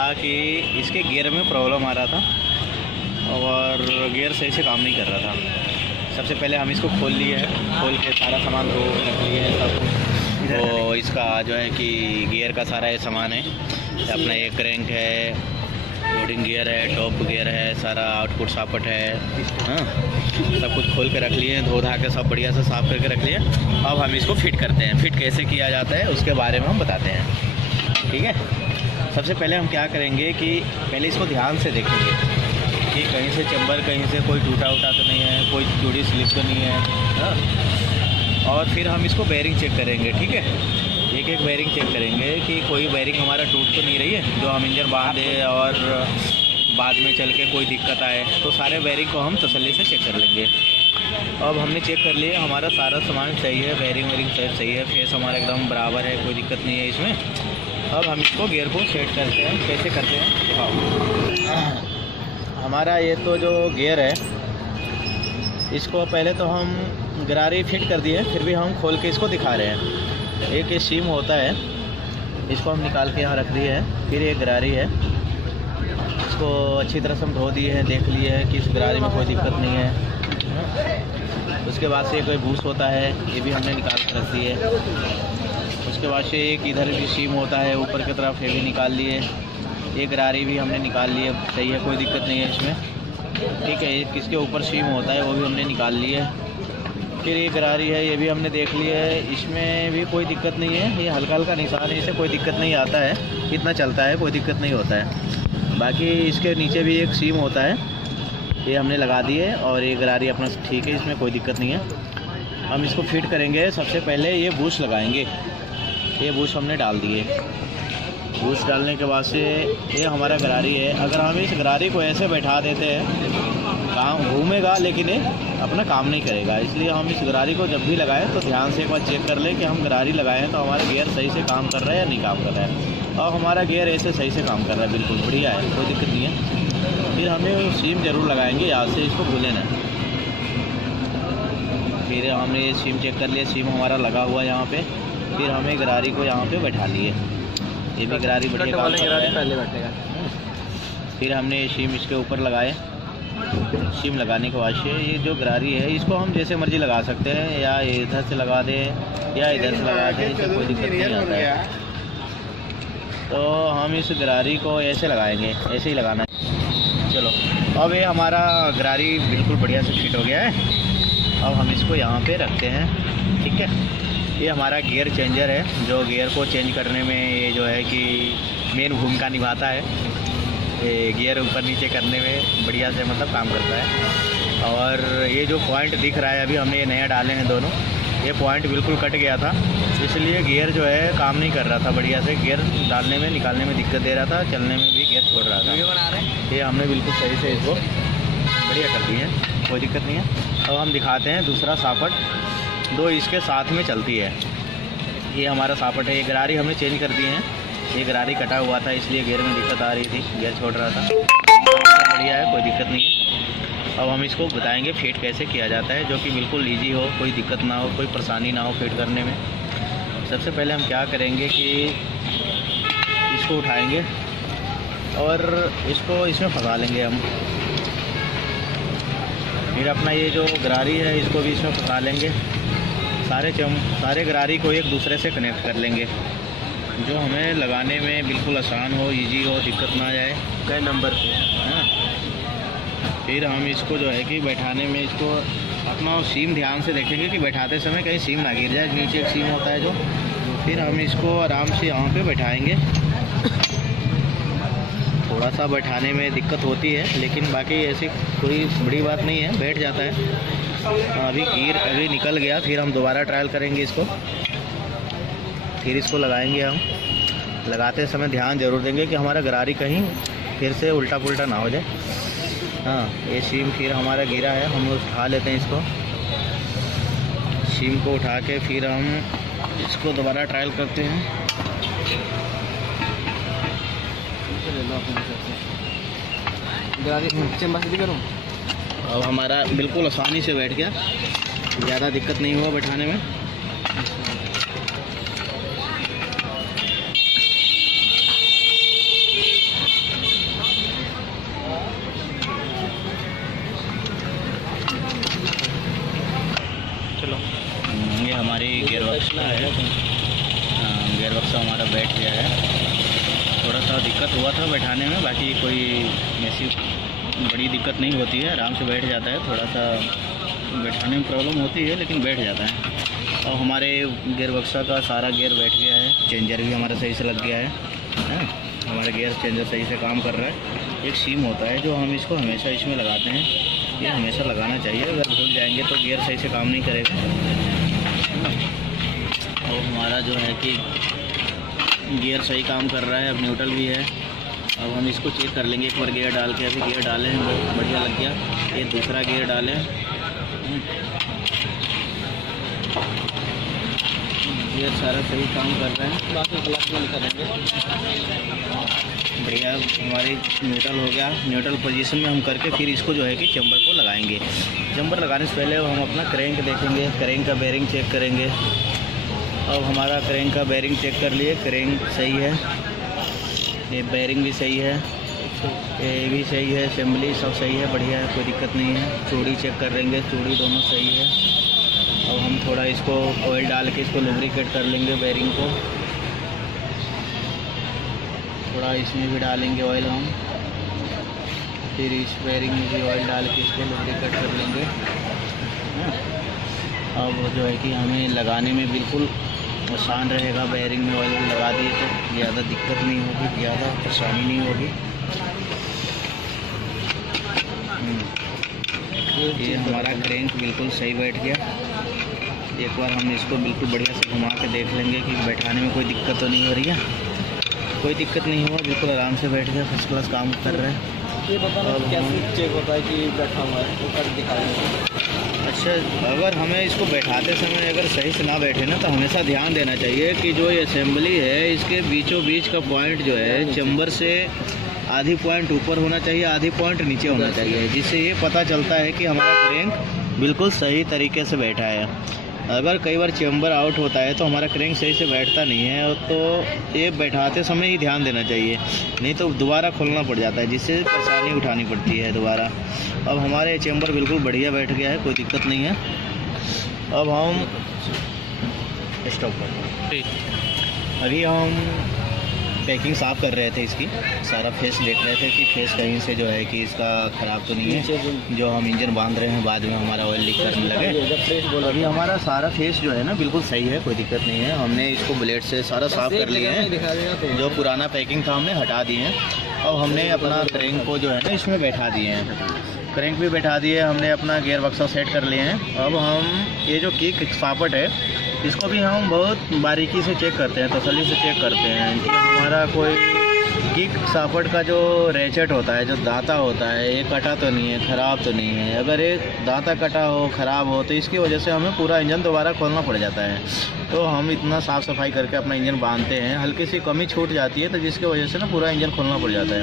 था कि इसके गियर में प्रॉब्लम आ रहा था और गियर सही से काम नहीं कर रहा था। सबसे पहले हम इसको खोल लिए हैं, खोल के सारा सामान धो के रख लिए हैं सब। तो इसका जो है कि गियर का सारा ये सामान है, अपना ये क्रैंक है, लोडिंग गियर है, टॉप गियर है, सारा आउटपुट सापट है, हाँ सब कुछ खोल के रख लिए हैं, धो धा के सब बढ़िया से साफ़ करके रख लिए। अब हम इसको फिट करते हैं। फिट कैसे किया जाता है उसके बारे में हम बताते हैं, ठीक है। सबसे पहले हम क्या करेंगे कि पहले इसको ध्यान से देखेंगे कि कहीं से चैम्बर, कहीं से कोई टूटा उटा तो नहीं है, कोई जोड़ी स्लिप तो नहीं है, हाँ। और फिर हम इसको बेयरिंग चेक करेंगे, ठीक है। एक एक बेयरिंग चेक करेंगे कि कोई बेयरिंग हमारा टूट तो नहीं रही है, जो हम इंजन बांधे और बाद में चल के कोई दिक्कत आए, तो सारे बेयरिंग को हम तसल्ली से चेक कर लेंगे। अब हमने चेक कर लिया, हमारा सारा सामान सही है, बेयरिंग वेयरिंग सब सही है, फेस हमारा एकदम बराबर है, कोई दिक्कत नहीं है इसमें। अब हम इसको गियर को सेट करते हैं। कैसे करते हैं? हाँ, हमारा ये तो जो गियर है, इसको पहले तो हम गरारी फिट कर दिए, फिर भी हम खोल के इसको दिखा रहे हैं। एक ये सीम होता है, इसको हम निकाल के यहाँ रख दिए हैं। फिर ये गरारी है, इसको अच्छी तरह से हम धो दिए हैं, देख लिए हैं कि इस गरारी में कोई दिक्कत नहीं है। उसके बाद से कोई बूस्ट होता है, ये भी हमने निकाल कर रख दिए। उसके बाद से एक इधर भी सीम होता है ऊपर की तरफ, ये भी निकाल लिए। ये गरारी भी हमने निकाल लिए, सही है, कोई दिक्कत नहीं है इसमें, ठीक है। किसके ऊपर सीम होता है वो भी हमने निकाल लिए। फिर ये गरारी है, ये भी हमने देख लिया है, इसमें भी कोई दिक्कत नहीं है। ये हल्का हल्का निशान है, इसे कोई दिक्कत नहीं आता है, इतना चलता है, कोई दिक्कत नहीं होता है। बाकी इसके नीचे भी एक सीम होता है, ये हमने लगा दिए। और ये गरारी अपना ठीक है, इसमें कोई दिक्कत नहीं है। हम इसको फिट करेंगे। सबसे पहले ये बूश लगाएंगे, ये बूश हमने डाल दिए। बूश डालने के बाद से ये हमारा गरारी है। अगर हम इस गरारी को ऐसे बैठा देते हैं, काम घूमेगा लेकिन ये अपना काम नहीं करेगा। इसलिए हम इस गरारी को जब भी लगाएं तो ध्यान से एक बार चेक कर लें कि हम गरारी लगाएं तो हमारा गियर सही से काम कर रहा है या नहीं काम कर रहा है। और हमारा गियर ऐसे सही से काम कर रहा है, बिल्कुल बढ़िया है, कोई दिक्कत नहीं है। फिर हमें सीम ज़रूर लगाएंगे, याद से इसको भूलें ना। फिर हमने ये सीम चेक कर लिया, सीम हमारा लगा हुआ यहाँ पे। फिर हमें गरारी को यहाँ पे बैठा लिए, ये भी गरारी बढ़िया काम कर रहा है, पहले बैठेगा। फिर हमने सीम इसके ऊपर लगाए। सीम लगाने के बाद से ये जो गरारी है, इसको हम जैसे मर्जी लगा सकते हैं, या इधर से लगा दें या इधर से लगा दें, इससे कोई दिक्कत नहीं आता है। तो हम इस गरारी को ऐसे लगाएंगे, ऐसे ही लगाना है। चलो, अब ये हमारा गरारी बिल्कुल बढ़िया से फिट हो गया है। अब हम इसको यहाँ पे रखते हैं, ठीक है। ये हमारा गियर चेंजर है, जो गियर को चेंज करने में ये जो है कि मेन भूमिका निभाता है। ये गियर ऊपर नीचे करने में बढ़िया से मतलब काम करता है। और ये जो पॉइंट दिख रहा है, अभी हमने ये नया डाले हैं दोनों, ये पॉइंट बिल्कुल कट गया था, इसलिए गियर जो है काम नहीं कर रहा था बढ़िया से। गियर डालने में निकालने में दिक्कत दे रहा था, चलने में भी गियर छोड़ रहा था। ये हमने बिल्कुल सही से इसको बढ़िया कर दिए, कोई दिक्कत नहीं है। अब हम दिखाते हैं दूसरा सापट, दो इसके साथ में चलती है। ये हमारा सापट है, ये गरारी हमने चेंज कर दिए हैं। ये गरारी कटा हुआ था, इसलिए गियर में दिक्कत आ रही थी, गियर छोड़ रहा था। बढ़िया है, कोई दिक्कत नहीं है। अब हम इसको बताएंगे फिट कैसे किया जाता है, जो कि बिल्कुल ईजी हो, कोई दिक्कत ना हो, कोई परेशानी ना हो फिट करने में। सबसे पहले हम क्या करेंगे कि इसको उठाएंगे और इसको इसमें फंसा लेंगे हम। फिर अपना ये जो गरारी है, इसको भी इसमें फंसा लेंगे। सारे गरारी को एक दूसरे से कनेक्ट कर लेंगे, जो हमें लगाने में बिल्कुल आसान हो, इजी हो, दिक्कत ना जाए कई नंबर पे, हाँ। फिर हम इसको जो है कि बैठाने में इसको अपना सीम ध्यान से देखेंगे कि बैठाते समय कहीं सीम ना गिर जाए। नीचे एक सीम होता है जो, फिर हम इसको आराम से यहाँ पे बैठाएंगे। थोड़ा सा बैठाने में दिक्कत होती है, लेकिन बाकी ऐसी कोई बड़ी बात नहीं है, बैठ जाता है। अभी गियर अभी निकल गया, फिर हम दोबारा ट्रायल करेंगे इसको। फिर इसको लगाएंगे हम। लगाते समय ध्यान जरूर देंगे कि हमारा गरारी कहीं फिर से उल्टा पुल्टा ना हो जाए, हाँ। ये सीम फिर हमारा गिरा है, हम उठा लेते हैं इसको। सीम को उठा के फिर हम इसको दोबारा ट्रायल करते हैं। अब हमारा बिल्कुल आसानी से बैठ गया, ज़्यादा दिक्कत नहीं हुआ बैठाने में। बैठना है। गियर बक्सा हमारा बैठ गया है। थोड़ा सा दिक्कत हुआ था बैठाने में, बाकी कोई ऐसी बड़ी दिक्कत नहीं होती है, आराम से बैठ जाता है। थोड़ा सा बैठाने में प्रॉब्लम होती है लेकिन बैठ जाता है। और हमारे गियर बक्सा का सारा गियर बैठ गया है, चेंजर भी हमारा सही से लग गया है। हमारा गियर चेंजर सही से काम कर रहा है। एक सीम होता है जो हम इसको हमेशा इसमें लगाते हैं, ये हमेशा लगाना चाहिए। अगर भूल जाएंगे तो गियर सही से काम नहीं करेगा। और हमारा जो है कि गियर सही काम कर रहा है, अब न्यूट्रल भी है। अब हम इसको चेक कर लेंगे एक बार गियर डाल के। अभी गियर डाले हैं, बहुत बढ़िया लग गया। ये दूसरा गियर डालें, गियर सारा सही काम कर रहा है। बाकी क्लच में लिखा देंगे बढ़िया। हमारी न्यूट्रल हो गया, न्यूट्रल पोजीशन में हम करके फिर इसको जो है कि चैम्बर को लगाएंगे। चैम्बर लगाने से पहले हम अपना क्रैंक देखेंगे, क्रैंक का बेरिंग चेक करेंगे। अब हमारा क्रैंक का बेरिंग चेक कर लिए, क्रैंक सही है, ये बेरिंग भी सही है, ये भी सही है, असेंबली सब सही है, बढ़िया है, कोई दिक्कत नहीं है। चूड़ी चेक कर लेंगे, चूड़ी दोनों सही है। अब हम थोड़ा इसको ऑयल डाल के इसको लुब्रिकेट कर लेंगे बेरिंग को। थोड़ा इसमें भी डालेंगे ऑयल हम, फिर इस बेरिंग में भी ऑयल डाल के इसको लुब्रिकेट कर लेंगे। अब जो है कि हमें लगाने में बिल्कुल आसान रहेगा। बेरिंग में ऑयल लगा दिए तो ज़्यादा दिक्कत नहीं होगी, ज़्यादा परेशानी नहीं होगी। ये हमारा क्रैंक बिल्कुल सही बैठ गया। एक बार हम इसको बिल्कुल बढ़िया से घुमा के देख लेंगे कि बैठाने में कोई दिक्कत तो नहीं हो रही है। कोई दिक्कत नहीं हुआ, बिल्कुल आराम से बैठ गया, फर्स्ट क्लास काम कर रहा है। ये बताना कैसे चेक होता है कि बैठा हुआ है, वो कर दिखाएंगे। अच्छा, अगर हमें इसको बैठाते समय अगर सही से ना बैठे ना, तो हमेशा ध्यान देना चाहिए कि जो ये असेंबली है इसके बीचों बीच का पॉइंट जो है चैम्बर से आधी पॉइंट ऊपर होना चाहिए, आधी पॉइंट नीचे होना चाहिए, जिससे ये पता चलता है कि हमारा क्रैंक बिल्कुल सही तरीके से बैठा है। अगर कई बार चैम्बर आउट होता है तो हमारा क्रैंक सही से बैठता नहीं है, तो ये बैठाते समय ही ध्यान देना चाहिए, नहीं तो दोबारा खोलना पड़ जाता है, जिससे परेशानी उठानी पड़ती है दोबारा। अब हमारे चैम्बर बिल्कुल बढ़िया बैठ गया है, कोई दिक्कत नहीं है। अब हम स्टॉप करते हैं। अभी हम पैकिंग साफ़ कर रहे थे इसकी, सारा फेस देख रहे थे कि फेस कहीं से जो है कि इसका ख़राब तो नहीं है। जो हम इंजन बांध रहे हैं बाद में हमारा ऑयल लीक करने लगे। अभी हमारा सारा फेस जो है ना बिल्कुल सही है, कोई दिक्कत नहीं है। हमने इसको ब्लेड से सारा साफ़ कर लिया है, जो पुराना पैकिंग था हमने हटा दिए हैं। अब हमने अपना क्रैंक को जो है ना इसमें बैठा दिए हैं, क्रैंक भी बैठा दिए, हमने अपना गियर बक्सा सेट कर लिए हैं। अब हम ये जो किक सापट है इसको भी हम बहुत बारीकी से चेक करते हैं, तसल्ली से चेक करते हैं कि हमारा कोई किक सापट का जो रेचेट होता है, जो दांता होता है, ये कटा तो नहीं है, ख़राब तो नहीं है। अगर ये दांता कटा हो, ख़राब हो, तो इसकी वजह से हमें पूरा इंजन दोबारा खोलना पड़ जाता है। तो हम इतना साफ़ सफाई करके अपना इंजन बांधते हैं, हल्की सी कमी छूट जाती है तो जिसकी वजह से ना पूरा इंजन खोलना पड़ जाता है।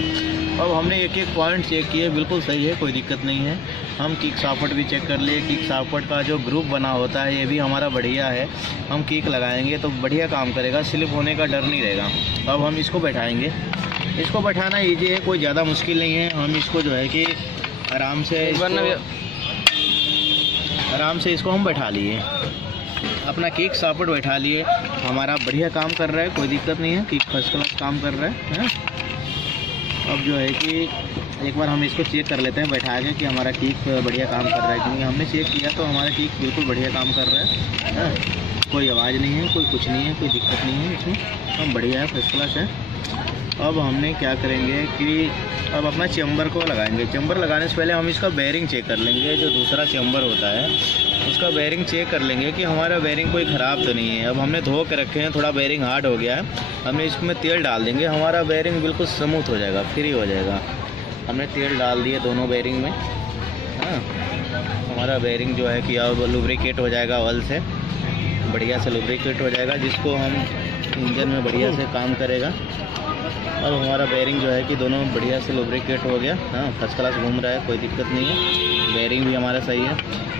अब हमने एक एक पॉइंट चेक किए, बिल्कुल सही है, कोई दिक्कत नहीं है। हम किक सापट भी चेक कर लिए, किक सापट का जो ग्रुप बना होता है ये भी हमारा बढ़िया है। हम किक लगाएंगे तो बढ़िया काम करेगा, स्लिप होने का डर नहीं रहेगा। अब हम इसको बैठाएंगे। इसको बैठाना ईजी है, कोई ज़्यादा मुश्किल नहीं है। हम इसको जो है कि आराम से इसको हम बैठा लिए, अपना किक सापट बैठा लिए, हमारा बढ़िया काम कर रहा है, कोई दिक्कत नहीं है, किक फर्स्ट क्लास काम कर रहा है। अब जो है कि एक बार हम इसको चेक कर लेते हैं बैठा के कि हमारा किक बढ़िया काम कर रहा है, क्योंकि हमने चेक किया तो हमारा किक बिल्कुल बढ़िया काम कर रहा है। कोई आवाज़ नहीं है, कोई कुछ नहीं है, कोई दिक्कत नहीं है इसमें, हम बढ़िया है, फर्स्ट क्लास है। अब हमने क्या करेंगे कि अब अपना चैम्बर को लगाएंगे। चैम्बर लगाने से पहले हम इसका बेरिंग चेक कर लेंगे, जो दूसरा चैम्बर होता है उसका बेरिंग चेक कर लेंगे कि हमारा बेरिंग कोई ख़राब तो नहीं है। अब हमने धो के रखे हैं, थोड़ा बेरिंग हार्ड हो गया है, हमने इसमें तेल डाल देंगे, हमारा बेरिंग बिल्कुल स्मूथ हो जाएगा, फ्री हो जाएगा। हमने तेल डाल दिए दोनों बेरिंग में। हाँ, हमारा बेरिंग जो है कि अब लुब्रिकेट हो जाएगा, ऑयल से बढ़िया से लुब्रिकेट हो जाएगा, जिसको हम इंजन में बढ़िया से काम करेगा। अब हमारा बेरिंग जो है कि दोनों बढ़िया से लुब्रिकेट हो गया। हाँ, फर्स्ट क्लास घूम रहा है, कोई दिक्कत नहीं है, बेरिंग भी हमारा सही है।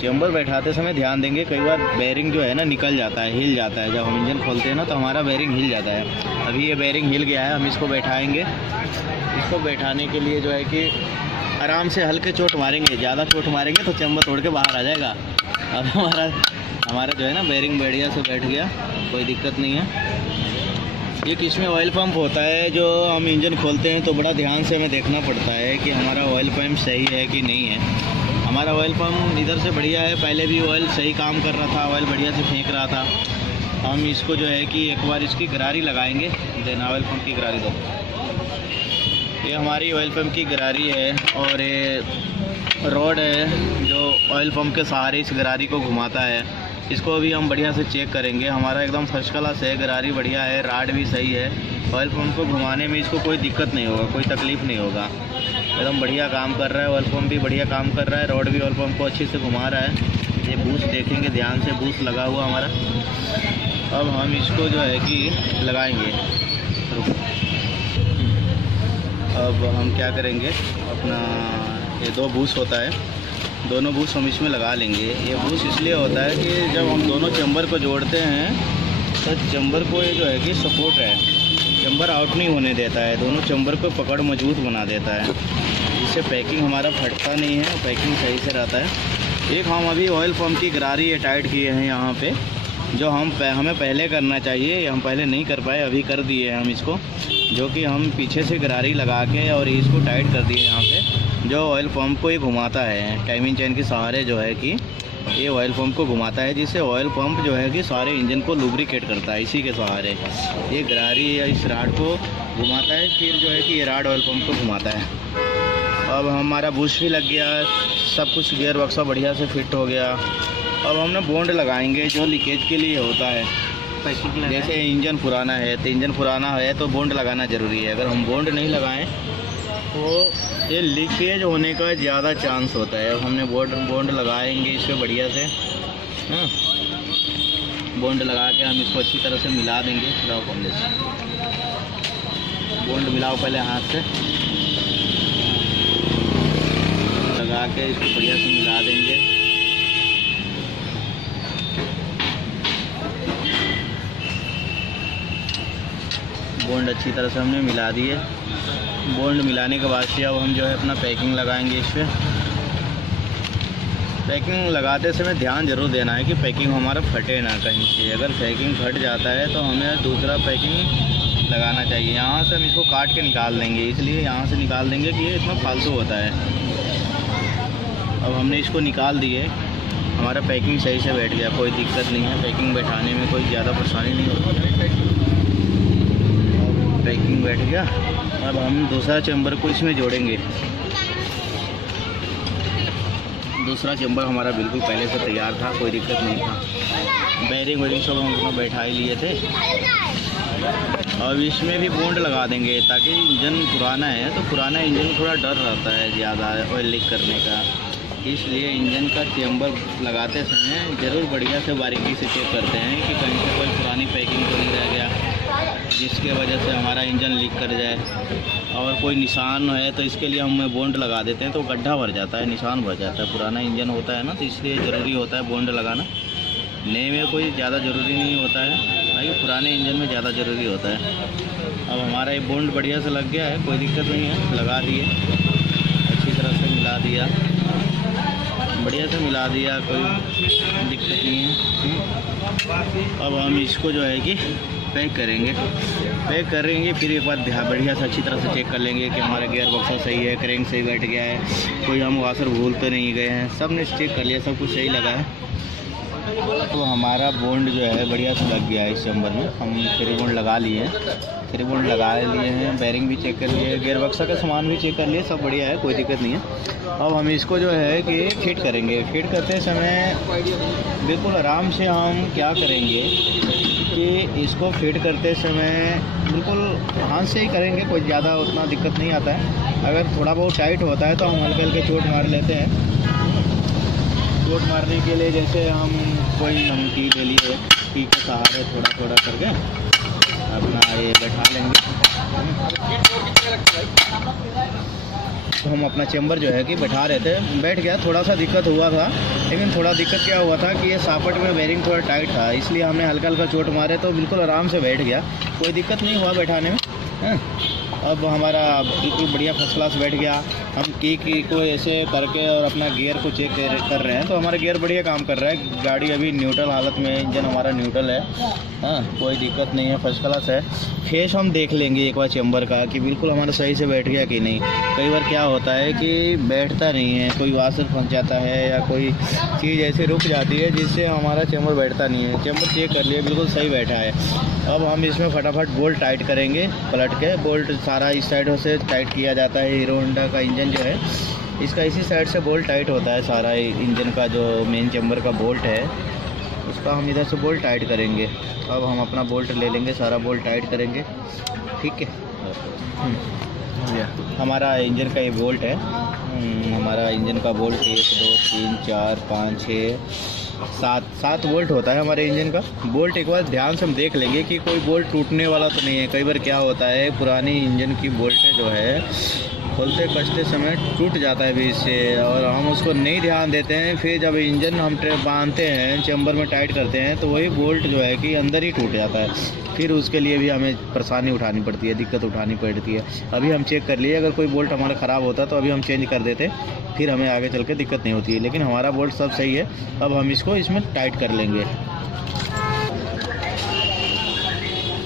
चैम्बर बैठाते समय ध्यान देंगे, कई बार बेरिंग जो है ना निकल जाता है, हिल जाता है। जब हम इंजन खोलते हैं ना तो हमारा बेरिंग हिल जाता है। अभी ये बेरिंग हिल गया है, हम इसको बैठाएंगे। इसको बैठाने के लिए जो है कि आराम से हल्के चोट मारेंगे, ज़्यादा चोट मारेंगे तो चैम्बर तोड़ के बाहर आ जाएगा। अब हमारा जो है ना बेरिंग बढ़िया से बैठ गया, कोई दिक्कत नहीं है। एक इसमें ऑयल पंप होता है, जो हम इंजन खोलते हैं तो बड़ा ध्यान से हमें देखना पड़ता है कि हमारा ऑयल पंप सही है कि नहीं है। हमारा ऑयल पंप इधर से बढ़िया है, पहले भी ऑयल सही काम कर रहा था, ऑयल बढ़िया से फेंक रहा था। हम इसको जो है कि एक बार इसकी गरारी लगाएंगे। देना ऑयल पंप की गरारी दो। ये हमारी ऑयल पंप की गरारी है और ये रॉड है जो ऑयल पंप के सहारे इस गरारी को घुमाता है। इसको भी हम बढ़िया से चेक करेंगे। हमारा एकदम फर्स्ट क्लास है, गरारी बढ़िया है, राड भी सही है। ऑयल पंप को घुमाने में इसको कोई दिक्कत नहीं होगा, कोई तकलीफ़ नहीं होगा, एकदम बढ़िया काम कर रहा है। ऑयल पंप भी बढ़िया काम कर रहा है, रॉड भी ऑयल पंप को अच्छे से घुमा रहा है। ये बूस्ट देखेंगे ध्यान से, बूस्ट लगा हुआ हमारा। अब हम इसको जो है कि लगाएंगे। अब हम क्या करेंगे, अपना ये 2 बूस्ट होता है, दोनों बूस्ट हम इसमें लगा लेंगे। ये बूस्ट इसलिए होता है कि जब हम दोनों चैम्बर को जोड़ते हैं तो चैम्बर को ये जो है कि सपोर्ट है, चैम्बर आउट नहीं होने देता है, दोनों चैम्बर को पकड़ मजबूत बना देता है। इससे पैकिंग हमारा फटता नहीं है, पैकिंग सही से रहता है। एक हम अभी ऑयल पंप की गरारी ये टाइट किए हैं यहाँ पे, जो हमें पहले करना चाहिए, हम पहले नहीं कर पाए, अभी कर दिए हम इसको, जो कि हम पीछे से गरारी लगा के और इसको टाइट कर दिए यहाँ पे, जो ऑयल पंप को ये घुमाता है। टाइमिंग चेन के सहारे जो है कि ये ऑयल पंप को घुमाता है, जिससे ऑयल पंप जो है कि सारे इंजन को लुब्रिकेट करता है। इसी के सहारे ये गरारी या इस राड को घुमाता है, फिर जो है कि ये राड ऑयल पंप को घुमाता है। अब हमारा बूस्ट भी लग गया, सब कुछ गियर बक्सा बढ़िया से फिट हो गया। अब हमने बॉन्ड लगाएंगे जो लीकेज के लिए होता है। जैसे इंजन पुराना है तो बॉन्ड लगाना ज़रूरी है। अगर हम बॉन्ड नहीं लगाएं तो ये लीकेज होने का ज़्यादा चांस होता है। अब हमने बॉन्ड लगाएंगे इस पर बढ़िया से, हाँ, बॉन्ड लगा के हम इसको अच्छी तरह से मिला देंगे। लाओ पहले से बॉन्ड मिलाओ, पहले हाथ से लगा के इसको बढ़िया से मिला देंगे। बॉन्ड अच्छी तरह से हमने मिला दिए। बॉन्ड मिलाने के बाद से अब हम जो है अपना पैकिंग लगाएंगे इस पर। पैकिंग लगाते समय ध्यान ज़रूर देना है कि पैकिंग हमारा फटे ना कहीं से। अगर पैकिंग फट जाता है तो हमें दूसरा पैकिंग लगाना चाहिए। यहाँ से हम इसको काट के निकाल देंगे, इसलिए यहाँ से निकाल देंगे कि ये इतना फालतू होता है। अब हमने इसको निकाल दिए, हमारा पैकिंग सही से बैठ गया, कोई दिक्कत नहीं है। पैकिंग बैठाने में कोई ज़्यादा परेशानी नहीं होती है। पैकिंग बैठ गया। अब हम दूसरा चैम्बर को इसमें जोड़ेंगे। दूसरा चैम्बर हमारा बिल्कुल पहले से तैयार था, कोई दिक्कत नहीं था। बेरिंग वेरिंग सब हम अपना बैठा ही लिए थे। अब इसमें भी बॉन्ड लगा देंगे, ताकि इंजन पुराना है तो पुराना इंजन में थोड़ा डर रहता है ज़्यादा ऑयल लीक करने का। इसलिए इंजन का चैम्बर लगाते समय ज़रूर बढ़िया से बारीकी से चेक करते हैं कि कहीं से कोई पुरानी पैकिंग तो नहीं रह गया जिसके वजह से हमारा इंजन लीक कर जाए। और कोई निशान है तो इसके लिए हम बॉन्ड लगा देते हैं तो गड्ढा भर जाता है, निशान भर जाता है। पुराना इंजन होता है ना, तो इसलिए ज़रूरी होता है बॉन्ड लगाना। नए में कोई ज़्यादा ज़रूरी नहीं होता है, भाई पुराने इंजन में ज़्यादा ज़रूरी होता है। अब हमारा ये बॉन्ड बढ़िया से लग गया है, कोई दिक्कत नहीं है। लगा दिए, अच्छी तरह से मिला दिया, बढ़िया से मिला दिया, कोई दिक्कत नहीं है। अब हम इसको जो है कि पैक करेंगे। फिर एक बार बढ़िया से अच्छी तरह से चेक कर लेंगे कि हमारा गियर बक्सा सही है, क्रैंक सही बैठ गया है, कोई हम वाशर भूल तो नहीं गए हैं। सब ने चेक कर लिया, सब कुछ सही लगा है। तो हमारा बॉन्ड जो है बढ़िया से लग गया है इस चैम्बर में। हम 3 बॉन्ड लगा लिए हैं, बेरिंग भी चेक कर लिए, गियर बक्सा का सामान भी चेक कर लिए, सब बढ़िया है, कोई दिक्कत नहीं है। अब हम इसको जो है कि फिट करेंगे। फिट करते समय बिल्कुल आराम से हम क्या करेंगे कि इसको फिट करते समय बिल्कुल हाथ से ही करेंगे, कोई ज़्यादा उतना दिक्कत नहीं आता है। अगर थोड़ा बहुत टाइट होता है तो हम हल्के हल्के चोट मार लेते हैं। चोट मारने के लिए जैसे हम कोई की ले लिए, की के सहारे थोड़ा थोड़ा करके अपना ये बैठा लेंगे। तो हम अपना चैम्बर जो है कि बैठा रहे थे, बैठ गया। थोड़ा सा दिक्कत हुआ था, लेकिन थोड़ा दिक्कत क्या हुआ था कि ये सापट में बेरिंग थोड़ा टाइट था, इसलिए हमने हल्का हल्का चोट मारे तो बिल्कुल आराम से बैठ गया, कोई दिक्कत नहीं हुआ बैठाने में। अब हमारा बिल्कुल बढ़िया फर्स्ट क्लास बैठ गया। हम की को ऐसे करके और अपना गियर को चेक कर रहे हैं, तो हमारा गियर बढ़िया काम कर रहा है। गाड़ी अभी न्यूट्रल हालत में, इंजन हमारा न्यूट्रल है। हाँ, कोई दिक्कत नहीं है, फर्स्ट क्लास है। फेस हम देख लेंगे एक बार चेम्बर का कि बिल्कुल हमारा सही से बैठ गया कि नहीं। कई बार क्या होता है कि बैठता नहीं है, कोई वाशर फंस जाता है या कोई चीज़ ऐसे रुक जाती है जिससे हमारा चेम्बर बैठता नहीं है। चेम्बर चेक कर लिए, बिल्कुल सही बैठा है। अब हम इसमें फटाफट बोल्ट टाइट करेंगे। पलट के बोल्ट सारा इस साइड से टाइट किया जाता है। हीरो होंडा का इंजन जो है इसका इसी साइड से बोल्ट टाइट होता है। सारा इंजन का जो मेन चेम्बर का बोल्ट है उसका हम इधर से बोल्ट टाइट करेंगे। अब हम अपना बोल्ट ले लेंगे, सारा बोल्ट टाइट करेंगे। ठीक है, हमारा इंजन का ये बोल्ट है। हमारा इंजन का बोल्ट 1 2 3 4 5 6 7 बोल्ट होता है हमारे इंजन का बोल्ट। एक बार ध्यान से हम देख लेंगे कि कोई बोल्ट टूटने वाला तो नहीं है। कई बार क्या होता है, पुरानी इंजन की बोल्ट जो है खोलते कसते समय टूट जाता है बीच से, और हम उसको नहीं ध्यान देते हैं। फिर जब इंजन हम बांधते हैं, चेम्बर में टाइट करते हैं, तो वही बोल्ट जो है कि अंदर ही टूट जाता है। फिर उसके लिए भी हमें परेशानी उठानी पड़ती है, दिक्कत उठानी पड़ती है। अभी हम चेक कर लिए, अगर कोई बोल्ट हमारा ख़राब होता तो अभी हम चेंज कर देते, फिर हमें आगे चल के दिक्कत नहीं होती है। लेकिन हमारा बोल्ट सब सही है। अब हम इसको इसमें टाइट कर लेंगे।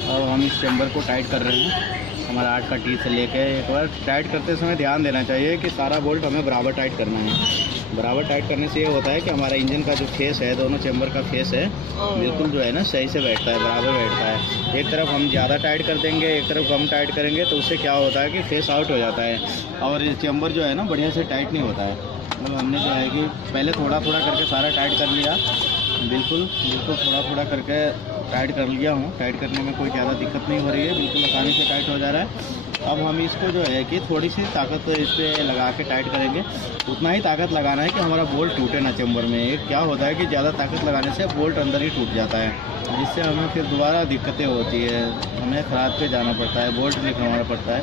अब हम इस चेम्बर को टाइट कर रहे हैं। हमारा 8 का टी से लेके एक बार टाइट करते समय ध्यान देना चाहिए कि सारा बोल्ट हमें बराबर टाइट करना है। बराबर टाइट करने से ये होता है कि हमारा इंजन का जो फेस है, दोनों चेम्बर का फेस है, बिल्कुल जो है ना सही से बैठता है, बराबर बैठता है। एक तरफ हम ज़्यादा टाइट कर देंगे, एक तरफ कम टाइट करेंगे, तो उससे क्या होता है कि फेस आउट हो जाता है और ये चेम्बर जो है ना बढ़िया से टाइट नहीं होता है। मतलब हमने जो है कि पहले थोड़ा थोड़ा करके सारा टाइट कर लिया, बिल्कुल थोड़ा थोड़ा करके टाइट कर लिया हूँ। टाइट करने में कोई ज़्यादा दिक्कत नहीं हो रही है, बिल्कुल आसानी से टाइट हो जा रहा है। अब हम इसको जो है कि थोड़ी सी ताकत इस पर लगा के टाइट करेंगे। उतना ही ताकत लगाना है कि हमारा बोल्ट टूटे ना चेम्बर में। एक क्या होता है कि ज़्यादा ताकत लगाने से बोल्ट अंदर ही टूट जाता है, जिससे हमें फिर दोबारा दिक्कतें होती है, हमें ख़राब पे जाना पड़ता है, बोल्ट भी करवाना पड़ता है।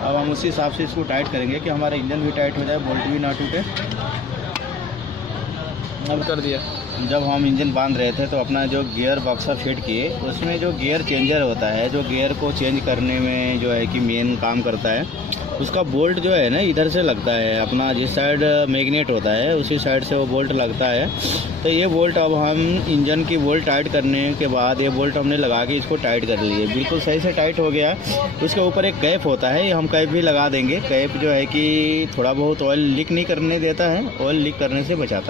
अब हम उसी हिसाब से इसको टाइट करेंगे कि हमारा इंजन भी टाइट हो जाए, बोल्ट भी ना टूटे। अब कर दिया। जब हम इंजन बांध रहे थे तो अपना जो गियर बक्सा फिट किए, उसमें जो गियर चेंजर होता है, जो गियर को चेंज करने में जो है कि मेन काम करता है, उसका बोल्ट जो है ना इधर से लगता है। अपना जिस साइड मैग्नेट होता है उसी साइड से वो बोल्ट लगता है। तो ये बोल्ट अब हम इंजन की बोल्ट टाइट करने के बाद ये बोल्ट हमने लगा के इसको टाइट कर लिए, बिल्कुल सही से टाइट हो गया। उसके ऊपर एक कैप होता है, हम कैप भी लगा देंगे। कैप जो है कि थोड़ा बहुत ऑयल लीक नहीं करने देता है, ऑयल लीक करने से बचाता है।